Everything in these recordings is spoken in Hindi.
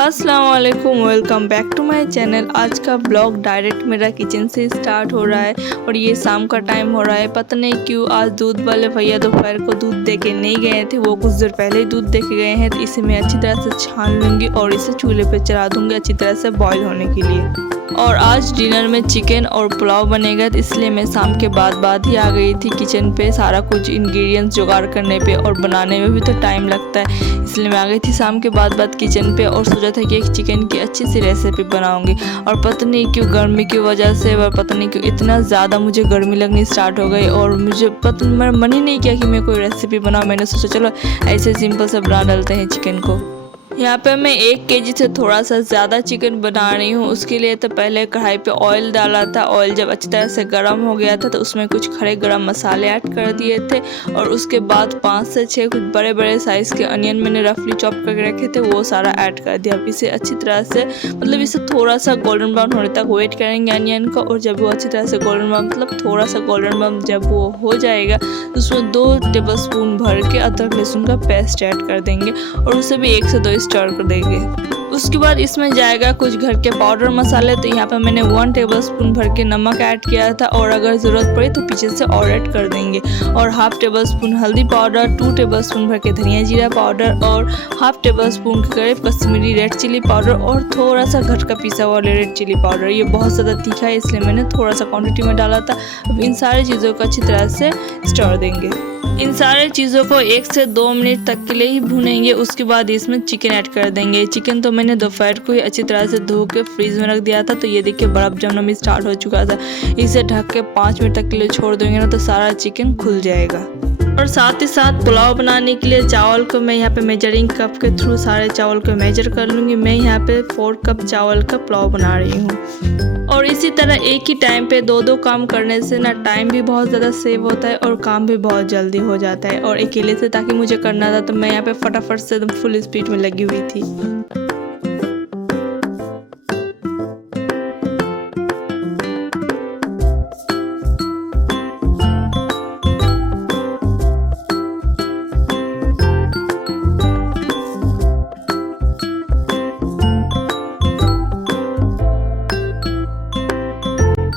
अस्सलाम वालेकुम, welcome back to my channel. आज का ब्लॉग डायरेक्ट मेरा किचन से स्टार्ट हो रहा है और ये शाम का टाइम हो रहा है। पता नहीं क्यों आज दूध वाले भैया दोपहर को दूध दे के नहीं गए थे, वो कुछ देर पहले ही दूध दे के गए हैं। तो इसे मैं अच्छी तरह से छान लूँगी और इसे चूल्हे पे चढ़ा दूँगी अच्छी तरह से बॉईल होने के लिए। और आज डिनर में चिकन और पुलाव बनेगा, तो इसलिए मैं शाम के बाद ही आ गई थी किचन पे सारा कुछ इंग्रेडिएंट्स जुगाड़ करने पे, और बनाने में भी तो टाइम लगता है, इसलिए मैं आ गई थी शाम के बाद किचन पे और सोचा था कि एक चिकन की अच्छी सी रेसिपी बनाऊंगी। और पता नहीं क्यों गर्मी की वजह से और पता नहीं क्यों इतना ज़्यादा मुझे गर्मी लगनी स्टार्ट हो गई और मुझे मेरा मन ही नहीं किया कि मैं कोई रेसिपी बनाऊँ। मैंने सोचा चलो ऐसे सिंपल से बना डालते हैं चिकन को। यहाँ पे मैं 1 केजी से थोड़ा सा ज़्यादा चिकन बना रही हूँ। उसके लिए तो पहले कढ़ाई पे ऑयल डाला था। ऑयल जब अच्छी तरह से गर्म हो गया था तो उसमें कुछ खड़े गरम मसाले ऐड कर दिए थे और उसके बाद 5 से 6 कुछ बड़े बड़े साइज़ के अनियन मैंने रफली चॉप करके रखे थे, वो सारा ऐड कर दिया। अब इसे अच्छी तरह से इसे थोड़ा सा गोल्डन ब्राउन होने तक वेट करेंगे अनियन का। और जब वो अच्छी तरह से गोल्डन ब्राउन थोड़ा सा गोल्डन ब्राउन जब वो हो जाएगा तो उसमें 2 टेबलस्पून भर के अदरक लहसुन का पेस्ट ऐड कर देंगे और उसे भी 1 से 2 स्टर कर देंगे। उसके बाद इसमें जाएगा कुछ घर के पाउडर मसाले। तो यहाँ पे मैंने 1 टेबलस्पून भर के नमक ऐड किया था और अगर ज़रूरत पड़े तो पीछे से और ऐड कर देंगे। और हाफ टेबलस्पून हल्दी पाउडर, 2 टेबलस्पून भर के धनिया जीरा पाउडर और हाफ टेबलस्पून के करीब कश्मीरी रेड चिली पाउडर और थोड़ा सा घर का पिसा हुआ रेड चिली पाउडर। ये बहुत ज़्यादा तीखा है इसलिए मैंने थोड़ा सा क्वान्टिटी में डाला था। अब इन सारी चीज़ों को अच्छी तरह से स्टर देंगे। इन सारे चीज़ों को 1 से 2 मिनट तक के लिए ही भूनेंगे। उसके बाद इसमें चिकन ऐड कर देंगे। चिकन तो मैंने दोपहर को ही अच्छी तरह से धो के फ्रीज में रख दिया था, तो ये देखिए बर्फ़ जमना भी स्टार्ट हो चुका था। इसे ढक के 5 मिनट तक के लिए छोड़ देंगे ना तो सारा चिकन खुल जाएगा। और साथ ही साथ पुलाव बनाने के लिए चावल को मैं यहाँ पे मेजरिंग कप के थ्रू सारे चावल को मेजर कर लूँगी। मैं यहाँ पे 4 कप चावल का पुलाव बना रही हूँ। और इसी तरह एक ही टाइम पे 2 काम करने से ना टाइम भी बहुत ज़्यादा सेव होता है और काम भी बहुत जल्दी हो जाता है। और अकेले से ताकि मुझे करना था तो मैं यहाँ पे फटाफट से एकदम फुल स्पीड में लगी हुई थी।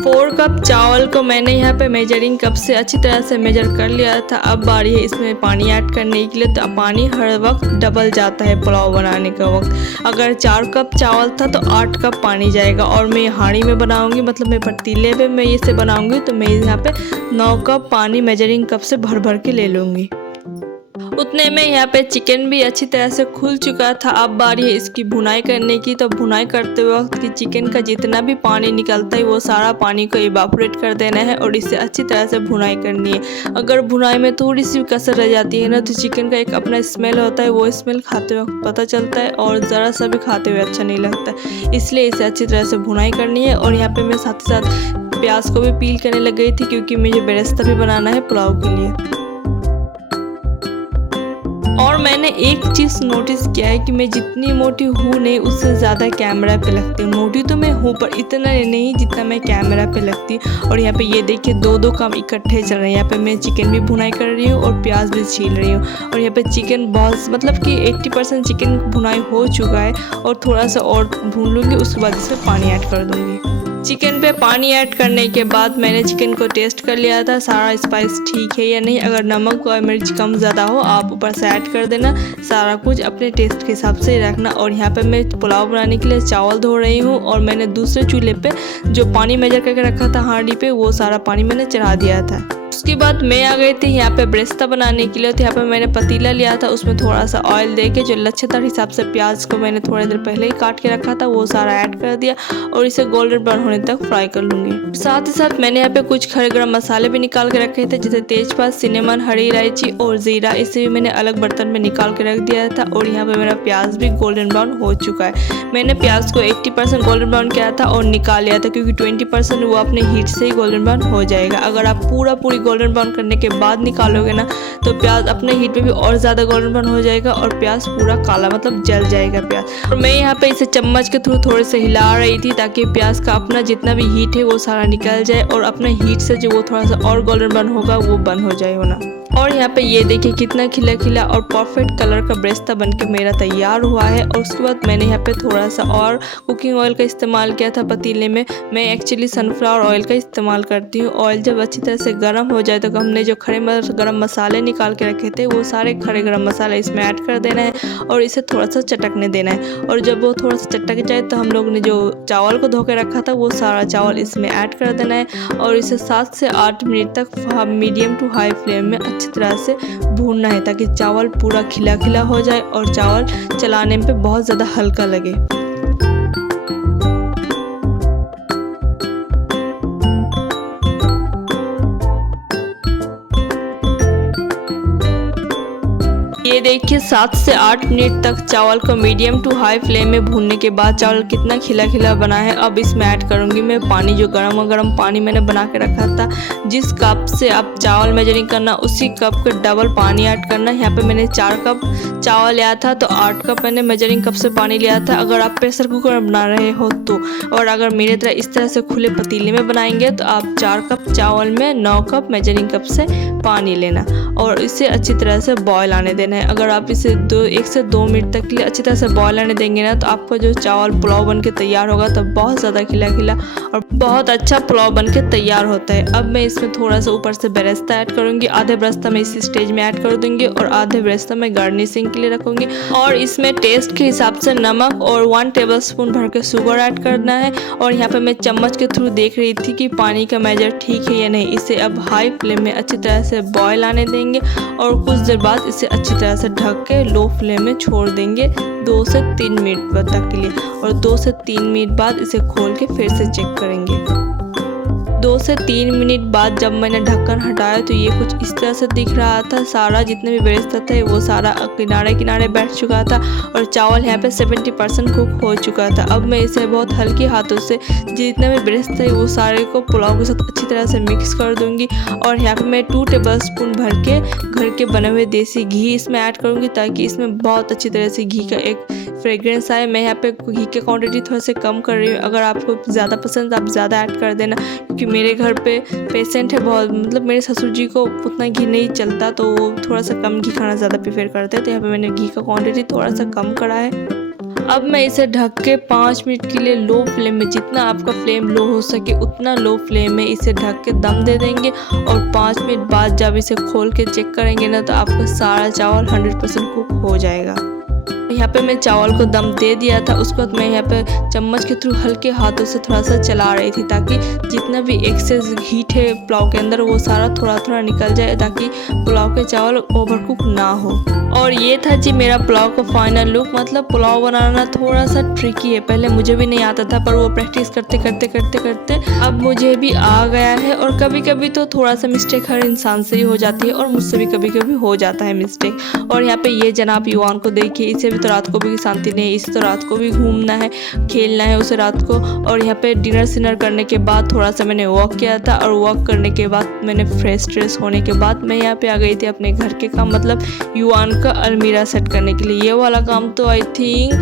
4 कप चावल को मैंने यहाँ पे मेजरिंग कप से अच्छी तरह से मेजर कर लिया था। अब बारी है इसमें पानी ऐड करने के लिए। तो पानी हर वक्त डबल जाता है पुलाव बनाने का वक्त। अगर 4 कप चावल था तो 8 कप पानी जाएगा। और मैं हांडी में बनाऊंगी, मतलब मैं पतीले पे मैं इसे बनाऊंगी, तो मैं यहाँ पे 9 कप पानी मेजरिंग कप से भर के ले लूँगी। उतने में यहाँ पे चिकन भी अच्छी तरह से खुल चुका था। अब बारी है इसकी भुनाई करने की। तो भुनाई करते वक्त कि चिकन का जितना भी पानी निकलता है वो सारा पानी को इवापोरेट कर देना है और इसे अच्छी तरह से भुनाई करनी है। अगर भुनाई में थोड़ी सी कसर रह जाती है ना तो चिकन का एक अपना स्मेल होता है, वो स्मेल खाते वक्त पता चलता है और ज़रा सा भी खाते हुए अच्छा नहीं लगता। इसलिए इसे अच्छी तरह से भुनाई करनी है। और यहाँ पर मैं साथ ही साथ प्याज को भी पील करने लग गई थी क्योंकि मुझे बेरेस्ता भी बनाना है पुलाव के लिए। और मैंने एक चीज़ नोटिस किया है कि मैं जितनी मोटी हूँ नहीं उससे ज़्यादा कैमरा पे लगती हूँ। मोटी तो मैं हूँ पर इतना नहीं जितना मैं कैमरा पे लगती। और यहाँ पे ये देखिए 2 काम इकट्ठे चल रहे हैं। यहाँ पे मैं चिकन भी भुनाई कर रही हूँ और प्याज भी छील रही हूँ। और यहाँ पे चिकन बहुत कि 80% चिकन भुनाई हो चुका है और थोड़ा सा और भून लूँगी। उसके बाद इसमें पानी ऐड कर दूँगी। चिकन पे पानी ऐड करने के बाद मैंने चिकन को टेस्ट कर लिया था सारा स्पाइस ठीक है या नहीं। अगर नमक और मिर्च कम ज़्यादा हो आप ऊपर से ऐड कर देना। सारा कुछ अपने टेस्ट के हिसाब से रखना। और यहाँ पे मैं पुलाव बनाने के लिए चावल धो रही हूँ और मैंने दूसरे चूल्हे पे जो पानी मेजर करके रखा था हांडी पे वो सारा पानी मैंने चढ़ा दिया था। उसके बाद मैं आ गई थी यहाँ पे ब्रेस्ता बनाने के लिए। तो यहाँ पे मैंने पतीला लिया था, उसमें थोड़ा सा ऑयल दे के जो लच्छेदार हिसाब से प्याज को मैंने थोड़ी देर पहले ही काट के रखा था वो सारा ऐड कर दिया और इसे गोल्डन ब्राउन होने तक फ्राई कर लूँगी। साथ ही साथ मैंने यहाँ पे कुछ खड़े गरम मसाले भी निकाल के रखे थे, जैसे तेजपात, सिनेमन, हरी इलायची और ज़ीरा। इसे भी मैंने अलग बर्तन में निकाल के रख दिया था। और यहाँ पे मेरा प्याज भी गोल्डन ब्राउन हो चुका है। मैंने प्याज को 80% गोल्डन ब्राउन किया था और निकाल लिया था, क्योंकि 20% वो अपने हीट से ही गोल्डन ब्राउन हो जाएगा। अगर आप पूरी गोल्डन ब्राउन करने के बाद निकालोगे ना तो प्याज अपने हीट पे भी और ज़्यादा गोल्डन ब्राउन हो जाएगा और प्याज पूरा काला मतलब जल जाएगा प्याज। और मैं यहाँ पे इसे चम्मच के थ्रू थोड़े से हिला रही थी ताकि प्याज का अपना जितना भी हीट है वो सारा निकल जाए और अपने हीट से जो वो थोड़ा सा और गोल्डन ब्राउन होगा वो बंद हो जाए होना। और यहाँ पे ये देखिए कितना खिला खिला और परफेक्ट कलर का ब्रेस्ता बनके मेरा तैयार हुआ है। और उसके बाद मैंने यहाँ पे थोड़ा सा और कुकिंग ऑयल का इस्तेमाल किया था पतीले में। मैं एक्चुअली सनफ्लावर ऑयल का इस्तेमाल करती हूँ। ऑयल जब अच्छी तरह से गर्म हो जाए तो हमने जो खड़े गरम मसाले निकाल के रखे थे वो सारे खड़े गरम मसाले इसमें ऐड कर देना है और इसे थोड़ा सा चटकने देना है। और जब वो थोड़ा सा चटक जाए तो हम लोग ने जो चावल को धो के रखा था वो सारा चावल इसमें ऐड कर देना है और इसे 7 से 8 मिनट तक मीडियम टू हाई फ्लेम में अच्छी तरह से भूनना है ताकि चावल पूरा खिला खिला हो जाए और चावल चलाने पे बहुत ज़्यादा हल्का लगे। ये देखिए 7 से 8 मिनट तक चावल को मीडियम टू हाई फ्लेम में भूनने के बाद चावल कितना खिला खिला बना है। अब इसमें ऐड करूंगी मैं पानी, जो गरम पानी मैंने बना के रखा था। जिस कप से आप चावल मेजरिंग करना उसी कप के डबल पानी ऐड करना। यहाँ पे मैंने 4 कप चावल लिया था तो 8 कप मैंने मेजरिंग कप से पानी लिया था, अगर आप प्रेशर कुकर में बना रहे हो तो। और अगर मेरे तरह इस तरह से खुले पतीले में बनाएंगे तो आप 4 कप चावल में 9 कप मेजरिंग कप से पानी लेना और इसे अच्छी तरह से बॉयल आने देना है। अगर आप इसे 1 से 2 मिनट तक के लिए अच्छी तरह से बॉयल आने देंगे ना तो आपका जो चावल पुलाव बन के तैयार होगा तो बहुत ज़्यादा खिला खिला और बहुत अच्छा पुलाव बन के तैयार होता है। अब मैं इसमें थोड़ा सा ऊपर से बेरेस्ता ऐड करूँगी, आधे बेरेस्ता मैं इस स्टेज में ऐड कर दूँगी और आधे बेरेस्ता मैं गार्निशिंग के लिए रखूँगी। और इसमें टेस्ट के हिसाब से नमक और 1 टेबलस्पून भर के शुगर ऐड करना है। और यहाँ पे मैं चम्मच के थ्रू देख रही थी कि पानी का मेजर ठीक है या नहीं। इसे अब हाई फ्लेम में अच्छी तरह से बॉयल आने देंगे और कुछ देर बाद इसे अच्छी तरह से ढक के लो फ्लेम में छोड़ देंगे 2 से 3 मिनट तक के लिए। और 2 से 3 मिनट बाद इसे खोल के फिर से चेक करेंगे। 2 से 3 मिनट बाद जब मैंने ढक्कन हटाया तो ये कुछ इस तरह से दिख रहा था। सारा जितने भी बेरेस्ता थे वो सारा किनारे किनारे बैठ चुका था और चावल यहाँ पे 70% कुक हो चुका था। अब मैं इसे बहुत हल्के हाथों से जितने भी बेरेस्ता है वो सारे को पुलाव के साथ अच्छी तरह से मिक्स कर दूंगी। और यहाँ पे मैं 2 टेबलस्पून भर के घर के बने हुए देसी घी इसमें ऐड करूँगी ताकि इसमें बहुत अच्छी तरह से घी का एक फ्रेग्रेंस आए। मैं यहाँ पे घी की क्वांटिटी थोड़ा से कम कर रही हूँ, अगर आपको ज़्यादा पसंद आप ज़्यादा ऐड कर देना, क्योंकि मेरे घर पे पेशेंट है बहुत, मतलब मेरे ससुर जी को उतना घी नहीं चलता तो वो थोड़ा सा कम घी खाना ज़्यादा प्रेफर करते हैं। तो यहाँ पे मैंने घी का क्वांटिटी थोड़ा सा कम करा है। अब मैं इसे ढक के 5 मिनट के लिए लो फ्लेम में, जितना आपका फ्लेम लो हो सके उतना लो फ्लेम में इसे ढक के दम दे देंगे। और 5 मिनट बाद जब इसे खोल के चेक करेंगे ना तो आपका सारा चावल 100% कुक हो जाएगा। यहाँ पे मैं चावल को दम दे दिया था। उसके बाद मैं यहाँ पे चम्मच के थ्रू हल्के हाथों से थोड़ा सा चला रही थी ताकि जितना भी एक्सेस हीट है पुलाव के अंदर वो सारा थोड़ा थोड़ा निकल जाए ताकि पुलाव के चावल ओवरकुक ना हो। और ये था जी मेरा पुलाव का फाइनल लुक। मतलब पुलाव बनाना थोड़ा सा ट्रिकी है, पहले मुझे भी नहीं आता था पर वो प्रैक्टिस करते करते अब मुझे भी आ गया है। और कभी कभी तो थोड़ा सा मिस्टेक हर इंसान से ही हो जाती है और मुझसे भी कभी कभी हो जाता है मिस्टेक। और यहाँ पे ये जनाब युवान को देखिए, इसे भी तो रात को भी शांति नहीं है, इसे तो रात को भी घूमना है, खेलना है उसे रात को। और यहाँ पे डिनर करने के बाद थोड़ा सा मैंने वॉक किया था और वॉक करने के बाद मैंने फ्रेश होने के बाद मैं यहाँ पे आ गई थी अपने घर के काम, मतलब युवान का अलमीरा सेट करने के लिए। ये वाला काम तो आई थिंक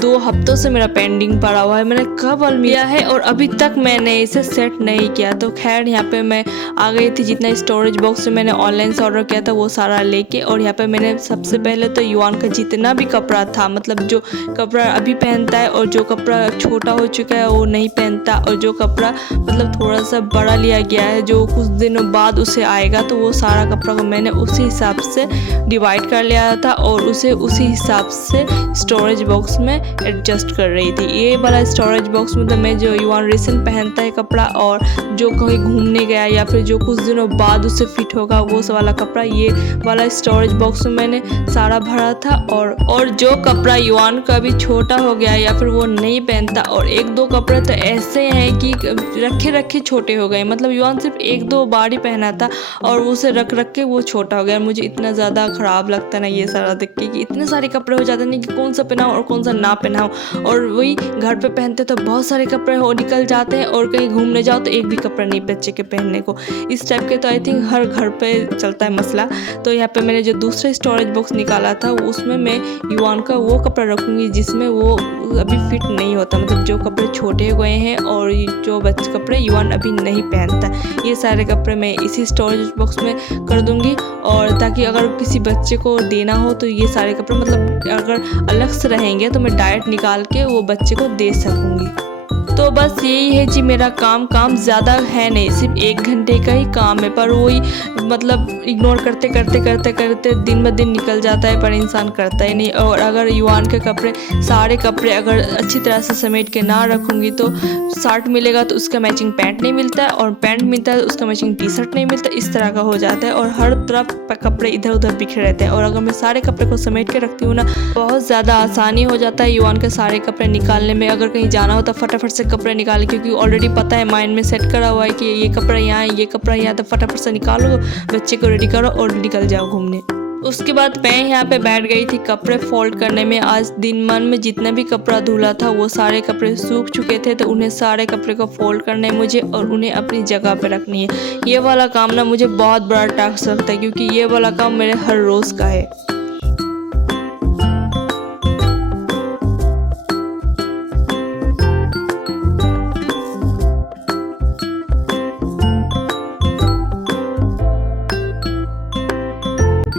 2 हफ्तों से मेरा पेंडिंग पड़ा हुआ है। मैंने कब अलमीरा है और अभी तक मैंने इसे सेट नहीं किया। तो खैर यहाँ पे मैं आ गई थी, जितना स्टोरेज बॉक्स में मैंने ऑनलाइन से ऑर्डर किया था वो सारा लेके। और यहाँ पे मैंने सबसे पहले तो युवान का जितना भी कपड़ा था, मतलब जो कपड़ा अभी पहनता है और जो कपड़ा छोटा हो चुका है वो नहीं पहनता, और जो कपड़ा मतलब थोड़ा सा बड़ा लिया गया है जो कुछ दिनों बाद उसे आएगा, तो वो सारा कपड़ा को मैंने उसी हिसाब से डिवाइड कर लिया था और उसे उसी हिसाब से स्टोरेज बॉक्स में एडजस्ट कर रही थी। ये वाला स्टोरेज बॉक्स मतलब मैं जो युवान रिसेंट पहनता है कपड़ा और जो कहीं घूमने गया या फिर जो कुछ दिनों बाद उसे फिट होगा वो वाला कपड़ा, ये वाला स्टोरेज बॉक्स में मैंने सारा भरा था। और जो कपड़ा युवान का भी छोटा हो गया या फिर वो नहीं पहनता, और एक दो कपड़े तो ऐसे हैं कि रखे रखे छोटे हो गए, मतलब युवान सिर्फ एक दो बार ही पहना था और उसे रख रख के वो छोटा हो गया। मुझे इतना ज़्यादा ख़राब लगता है ना ये सारा देख के कि इतने सारे कपड़े हो जाते हैं कि कौन सा पहनाओ और कौन सा ना पहनाओ, और वही घर पे पहनते तो बहुत सारे कपड़े हो निकल जाते हैं और कहीं घूमने जाओ तो एक भी कपड़ा नहीं बच्चे के पहनने को। इस टाइप के तो आई थिंक हर घर पे चलता है मसला। तो यहाँ पे मैंने जो दूसरा स्टोरेज बॉक्स निकाला था उसमें मैं युवान का वो कपड़ा रखूँगी जिसमें वो अभी फिट नहीं होता, मतलब जो कपड़े छोटे हो गए हैं और जो बच्चे कपड़े युवान अभी नहीं पहनता, ये सारे कपड़े मैं इसी स्टोरेज बॉक्स में कर दूंगी। और ताकि अगर किसी बच्चे को देना हो तो ये सारे कपड़े मतलब अगर अलग से रहेंगे तो मैं डायरेक्ट निकाल के वो बच्चे को दे सकूँगी। तो बस यही है जी मेरा काम ज़्यादा है नहीं, सिर्फ 1 घंटे का ही काम है, पर वही मतलब इग्नोर करते करते करते करते दिन ब दिन निकल जाता है पर इंसान करता ही नहीं। और अगर युवान के कपड़े सारे कपड़े अगर अच्छी तरह से समेट के ना रखूँगी तो शर्ट मिलेगा तो उसका मैचिंग पैंट नहीं मिलता है, और पैंट मिलता है तो उसका मैचिंग टी शर्ट नहीं मिलता, इस तरह का हो जाता है और हर तरफ कपड़े इधर उधर बिखरे रहते हैं। और अगर मैं सारे कपड़े को समेट के रखती हूँ ना बहुत ज़्यादा आसानी हो जाता है युवान के सारे कपड़े निकालने में। अगर कहीं जाना हो तो फटाफट से कपड़े निकाले, क्योंकि ऑलरेडी पता है माइंड में सेट करा हुआ है कि ये कपड़ा यहाँ है, ये कपड़ा यहाँ, तो फटाफट से निकालो, बच्चे को रेडी करो और निकल जाओ घूमने। उसके बाद मैं यहाँ पे बैठ गई थी कपड़े फोल्ड करने में। आज दिन मन में जितना भी कपड़ा धुला था वो सारे कपड़े सूख चुके थे, तो उन्हें सारे कपड़े को फोल्ड करना है मुझे और उन्हें अपनी जगह पे रखनी है। ये वाला काम ना मुझे बहुत बड़ा टास्क लगता है क्योंकि ये वाला काम मेरे हर रोज़ का है।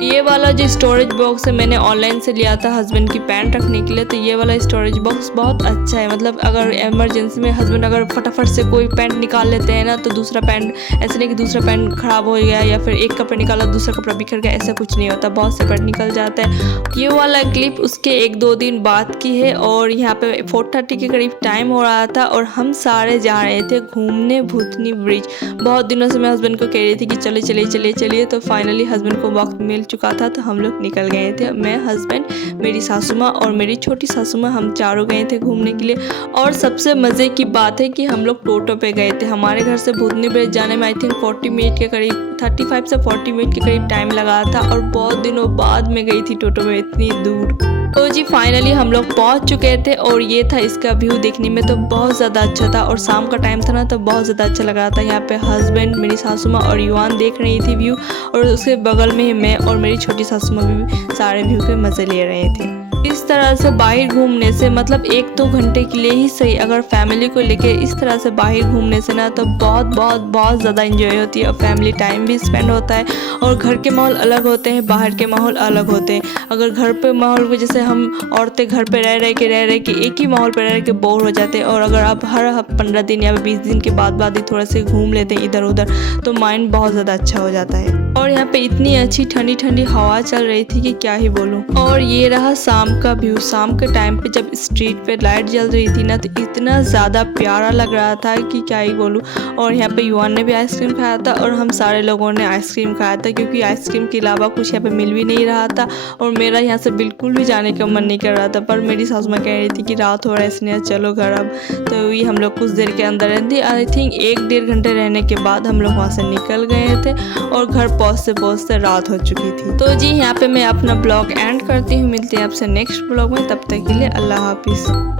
ये वाला जो स्टोरेज बॉक्स है मैंने ऑनलाइन से लिया था हस्बैंड की पैंट रखने के लिए। तो ये वाला स्टोरेज बॉक्स बहुत अच्छा है, मतलब अगर इमरजेंसी में हस्बैंड अगर फटाफट से कोई पैंट निकाल लेते हैं ना तो दूसरा पैंट, ऐसे नहीं कि दूसरा पैंट ख़राब हो गया या फिर एक कपड़ा निकाला दूसरा कपड़ा बिखर गया, ऐसा कुछ नहीं होता, बहुत से पैंट निकल जाता है। ये वाला क्लिप उसके 1-2 दिन बाद की है और यहाँ पे 4:30 के करीब टाइम हो रहा था और हम सारे जा रहे थे घूमने भूतनी ब्रिज। बहुत दिनों से मैं हस्बैंड को कह रही थी कि चले चले चले चलिए, तो फाइनली हस्बैंड को वक्त मिल चुका था तो हम लोग निकल गए थे। मैं, हस्बैंड, मेरी सासू माँ और मेरी छोटी सासू माँ, हम चारों गए थे घूमने के लिए। और सबसे मज़े की बात है कि हम लोग टोटो पे गए थे। हमारे घर से भूतनी ब्रिज जाने में आई थिंक 40 मिनट के करीब, 35 से 40 मिनट के करीब टाइम लगा था और बहुत दिनों बाद में गई थी टोटो में इतनी दूर। तो जी फाइनली हम लोग पहुंच चुके थे और ये था इसका व्यू, देखने में तो बहुत ज़्यादा अच्छा था और शाम का टाइम था ना तो बहुत ज़्यादा अच्छा लग रहा था। यहाँ पे हस्बैंड, मेरी सासू माँ और युवान देख रही थी व्यू, और उसके बगल में ही मैं और मेरी छोटी सासू माँ भी सारे व्यू के मज़े ले रहे थे। इस तरह से बाहर घूमने से मतलब 1-2 घंटे के लिए ही सही, अगर फैमिली को लेके इस तरह से बाहर घूमने से ना तो बहुत बहुत बहुत ज़्यादा एंजॉय होती है और फैमिली टाइम भी स्पेंड होता है। और घर के माहौल अलग होते हैं, बाहर के माहौल अलग होते हैं। अगर घर पे माहौल की जैसे हम औरतें घर पे रह रह के एक ही माहौल पे रह के बोर हो जाते हैं, और अगर आप हर 15 दिन या 20 दिन के बाद ही थोड़ा से घूम लेते हैं इधर उधर तो माइंड बहुत ज़्यादा अच्छा हो जाता है। और यहाँ पे इतनी अच्छी ठंडी ठंडी हवा चल रही थी कि क्या ही बोलूँ। और ये रहा शाम का व्यू। शाम के टाइम पे जब स्ट्रीट पे लाइट जल रही थी ना तो इतना ज़्यादा प्यारा लग रहा था कि क्या ही बोलूँ। और यहाँ पे युवान ने भी आइसक्रीम खाया था और हम सारे लोगों ने आइसक्रीम खाया था, क्योंकि आइसक्रीम के अलावा कुछ यहाँ पे मिल भी नहीं रहा था और मेरा यहाँ से बिल्कुल भी जाने का मन नहीं कर रहा था। पर मेरी सासू माँ कह रही थी कि रात हो रहा है इसलिए चलो घर अब। तो ये हम लोग कुछ देर के अंदर रहते, आई थिंक 1-1.5 घंटे रहने के बाद हम लोग वहाँ से निकल गए थे और घर पहुँचते रात हो चुकी थी। तो जी यहाँ पे मैं अपना ब्लॉग एंड करती हूँ, मिलती है आपसे नेक्स्ट ब्लॉग में, तब तक के लिए अल्लाह हाफिज़।